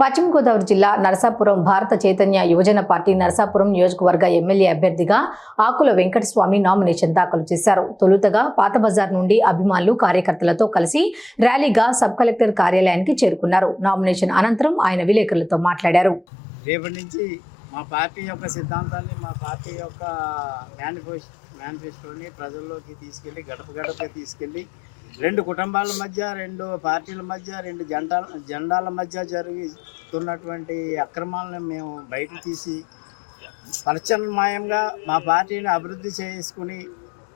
పశ్చిమ గోదావరి జిల్లా నరసాపురం భారత చైతన్య యువజన పార్టీ నరసాపురం నియోజకవర్గ ఎమ్మెల్యే అభ్యర్థిగా ఆకుల వెంకటస్వామి నామినేషన్ దాఖలు చేశారు. తొలుతగా పాత బజార్ నుండి అభిమానులు కార్యకర్తలతో కలిసి ర్యాలీగా సబ్ కలెక్టర్ కార్యాలయానికి చేరుకున్నారు. నామినేషన్ అనంతరం ఆయన విలేకరులతో మాట్లాడారు. రేపటి నుంచి మా పార్టీ యొక్క సిద్ధాంతాన్ని మా పార్టీ యొక్క మేనిఫెస్టో మేనిఫెస్టోని ప్రజల్లోకి తీసుకెళ్ళి గడప గడపకి తీసుకెళ్ళి రెండు కుటుంబాల మధ్య రెండు పార్టీల మధ్య రెండు జెండాల జెండాల మధ్య జరుగుతున్నటువంటి అక్రమాలను మేము బయట తీసి పరిచన్మాయంగా మా పార్టీని అభివృద్ధి చేసుకుని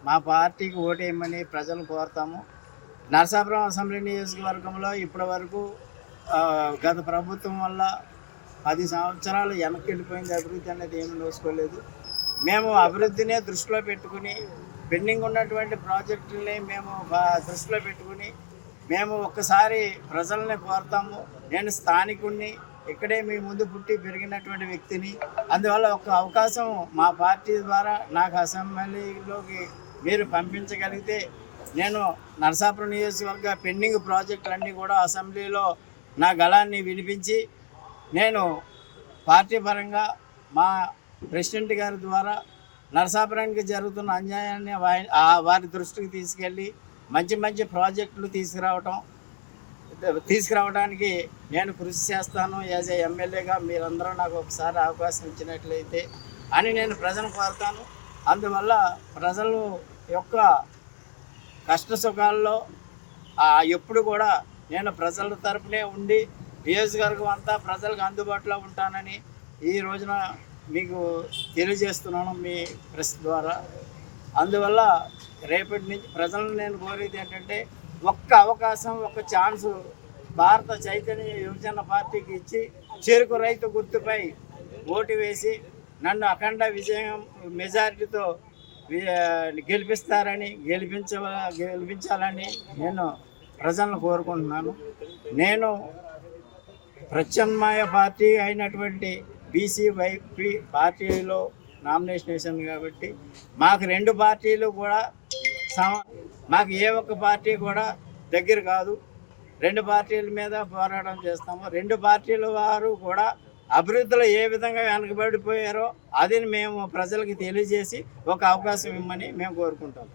మా పార్టీకి ఓటేయమని ప్రజలు కోరుతాము. నరసాపురం అసెంబ్లీ నియోజకవర్గంలో ఇప్పటి వరకు గత ప్రభుత్వం వల్ల పది సంవత్సరాలు వెనక్కి వెళ్ళిపోయింది. అభివృద్ధి అనేది ఏమీ నోసుకోలేదు మేము అభివృద్ధినే దృష్టిలో పెట్టుకుని పెండింగ్ ఉన్నటువంటి ప్రాజెక్టుల్ని మేము దృష్టిలో పెట్టుకుని మేము ఒక్కసారి ప్రజల్ని కోరుతాము. నేను స్థానికుణ్ణి ఇక్కడే మీ ముందు పుట్టి పెరిగినటువంటి వ్యక్తిని. అందువల్ల ఒక అవకాశం మా పార్టీ ద్వారా నాకు అసెంబ్లీలోకి మీరు పంపించగలిగితే నేను నరసాపురం నియోజకవర్గ పెండింగ్ ప్రాజెక్టులన్నీ కూడా అసెంబ్లీలో నా గళాన్ని వినిపించి నేను పార్టీ పరంగా మా ప్రెసిడెంట్ గారి ద్వారా నరసాపురానికి జరుగుతున్న అన్యాయాన్ని వారి దృష్టికి తీసుకెళ్ళి మంచి మంచి ప్రాజెక్టులు తీసుకురావటం తీసుకురావడానికి నేను కృషి చేస్తాను. యాజ్ ఏ ఎమ్మెల్యేగా మీరందరూ నాకు ఒకసారి అవకాశం ఇచ్చినట్లయితే అని నేను ప్రజలు కోరుతాను. అందువల్ల ప్రజలు యొక్క కష్ట సుఖాల్లో ఎప్పుడు కూడా నేను ప్రజల తరపునే ఉండి నియోజకవర్గం అంతా ప్రజలకు అందుబాటులో ఉంటానని ఈ రోజున మీకు తెలియజేస్తున్నాను మీ ప్రెస్ ద్వారా. అందువల్ల రేపటి నుంచి ప్రజలను నేను కోరేది ఏంటంటే ఒక్క అవకాశం ఒక్క ఛాన్సు భారత చైతన్య యువజన పార్టీకి ఇచ్చి చెరుకు రైతు గుర్తుపై ఓటు వేసి నన్ను అఖండ విజయం మెజారిటీతో గెలిపిస్తారని గెలిపించ గెలిపించాలని నేను ప్రజలను కోరుకుంటున్నాను. నేను ప్రత్యామ్నాయ పార్టీ అయినటువంటి బీసీ వైపీ పార్టీలో నామినేషన్ వేసాను కాబట్టి మాకు రెండు పార్టీలు కూడా సమ మాకు ఏ ఒక్క పార్టీ కూడా దగ్గర కాదు. రెండు పార్టీల మీద పోరాటం చేస్తాము. రెండు పార్టీల వారు కూడా అభివృద్ధిలో ఏ విధంగా వెనకబడిపోయారో అది మేము ప్రజలకు తెలియజేసి ఒక అవకాశం ఇమ్మని మేము కోరుకుంటాం.